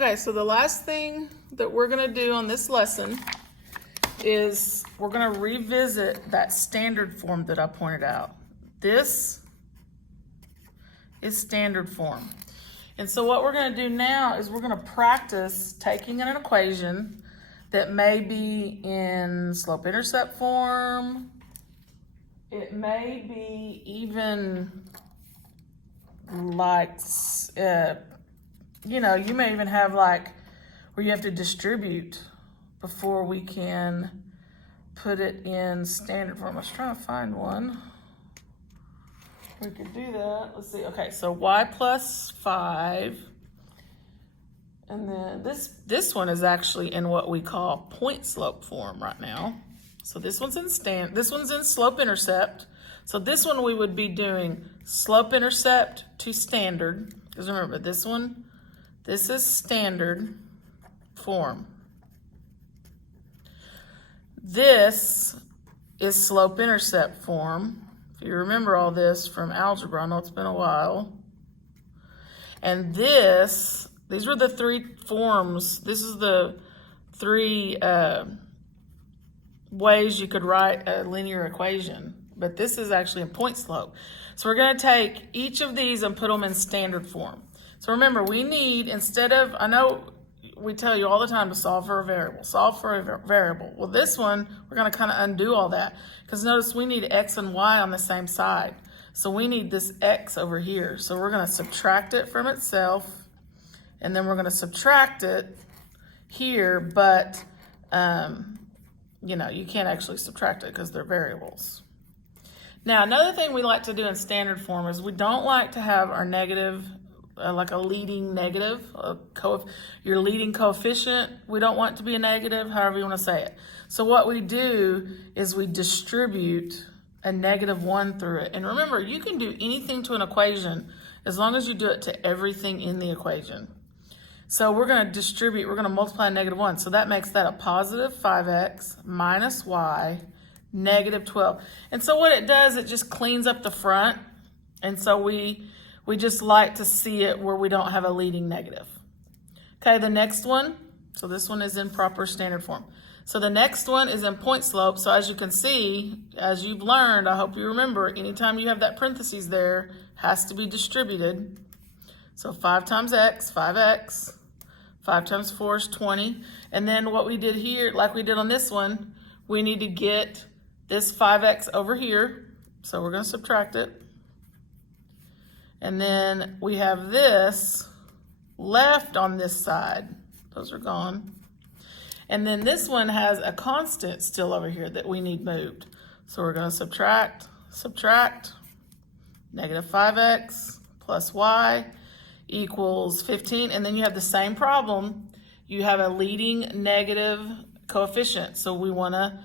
Okay, so the last thing that we're gonna do on this lesson is we're gonna revisit that standard form that I pointed out. This is standard form. And so what we're gonna do now is we're gonna practice taking an equation that may be in slope-intercept form. It may be even like, you may even have like where you have to distribute before we can put it in standard form. I was trying to find one. We could do that. Let's see. Okay, so y plus 5. And then this one is actually in what we call point slope form right now. So this one's in slope intercept. So this one we would be doing slope intercept to standard. Because remember, this is standard form. This is slope intercept form. If you remember all this from algebra, I know it's been a while. And these were the three forms. This is the three ways you could write a linear equation, but this is actually a point slope. So we're gonna take each of these and put them in standard form. So remember, we need, instead of, I know we tell you all the time to solve for a variable, Well, this one, we're gonna kind of undo all that, because notice we need x and y on the same side. So we need this x over here. So we're gonna subtract it from itself, and then we're gonna subtract it here, but you can't actually subtract it because they're variables. Now, another thing we like to do in standard form is we don't like to have our negative, like a leading negative, your leading coefficient. We don't want it to be a negative, however you want to say it. So what we do is we distribute a -1 through it. And remember, you can do anything to an equation as long as you do it to everything in the equation. So we're going to distribute, we're going to multiply -1. So that makes that a positive 5x minus y, -12. And so what it does, it just cleans up the front. And so we just like to see it where we don't have a leading negative. Okay, the next one, so this one is in proper standard form. So the next one is in point slope. So as you can see, as you've learned, I hope you remember, anytime you have that parentheses there, has to be distributed. So 5 times x, 5x. 5 times 4 is 20. And then what we did here, like we did on this one, we need to get this 5x over here. So we're going to subtract it. And then we have this left on this side. Those are gone. And then this one has a constant still over here that we need moved. So we're going to subtract, -5x plus y equals 15, and then you have the same problem. You have a leading negative coefficient, so we want to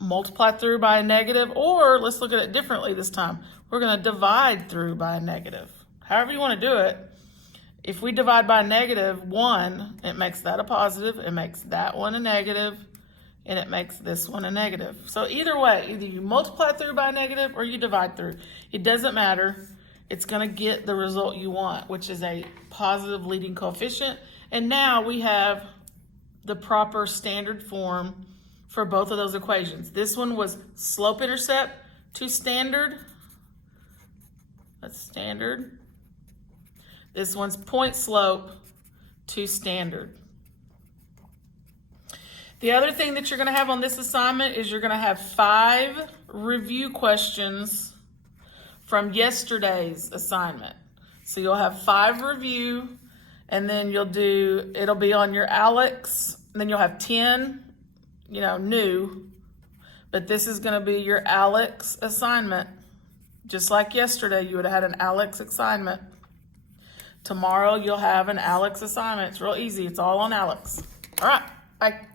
multiply through by a negative, or let's look at it differently this time. We're going to divide through by a negative. However you want to do it. If we divide by -1, it makes that a positive, it makes that one a negative, and it makes this one a negative. So either way, either you multiply through by a negative or you divide through. It doesn't matter. It's going to get the result you want, which is a positive leading coefficient. And now we have the proper standard form for both of those equations. This one was slope-intercept to standard. That's standard. This one's point slope to standard. The other thing that you're going to have on this assignment is you're going to have 5 review questions from yesterday's assignment. So you'll have 5 review, and then it'll be on your ALEKS, and then you'll have 10, new, but this is gonna be your ALEKS assignment. Just like yesterday, you would have had an ALEKS assignment. Tomorrow, you'll have an ALEKS assignment. It's real easy, it's all on ALEKS. All right, bye.